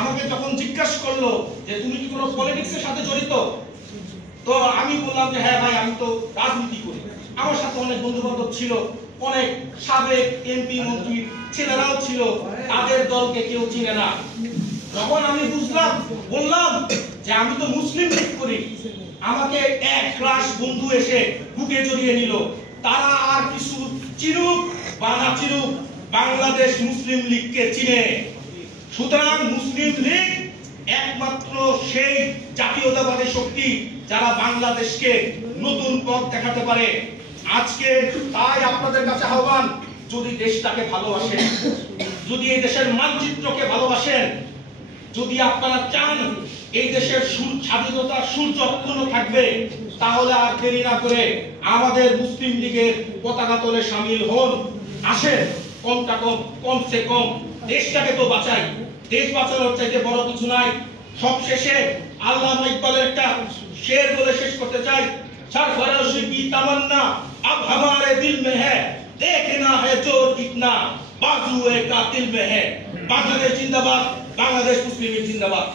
আমাকে যখন জিজ্ঞাসা করলো যে তুমি কি কোনো পলিটিক্সের সাথে জড়িত, তো আমি বললাম যে হ্যাঁ ভাই আমি তো রাজনীতি করি। আমার সাথে অনেক বন্ধু বান্ধব ছিল, অনেক সাবেক এমপি মন্ত্রী ছেলেরাও ছিল, তাদের দলকে কেউ চিনে না। যখন আমি বুঝলাম, বললাম যে আমি তো মুসলিম লীগ করি, আমাকে এক ক্লাস বন্ধু এসে বুকে জড়িয়ে নিল। তারা আর কিছু চিনুক বা না চিনুক, বাংলাদেশ মুসলিম লীগকে চিনে। সুতরাং মুসলিম লীগ একমাত্র সেই জাতীয়তাবাদী শক্তি যারা বাংলাদেশকে নতুন পথ দেখাতে পারে। আজকে তাই আপনাদের কাছে আহ্বান, যদি দেশটাকে ভালোবাসেন, যদি এই দেশের মানচিত্রকে ভালোবাসেন, যদি আপনারা চান এই দেশের স্বাধীনতার সূর্য অক্ষুণ্ণ থাকবে, তাহলে আর দেরি না করে আমাদের মুসলিম লীগের পতাকা তলে শামিল হন। আসেন, কমসে কম দেশটাকে তো বাঁচাই। দেশ বাঁচানোর চাইতে বড় কিছু নাই। সবশেষে আল্লামা ইকবালের একটা শের বলে শেষ করতে চাই, सरफरोशी की तमन्ना अब हमारे दिल में है, देखना है जोर कितना बाजुए कातिल में है। बांग्लादेश जिंदाबाद, बांग्लादेश मुस्लिम लीग जिंदाबाद।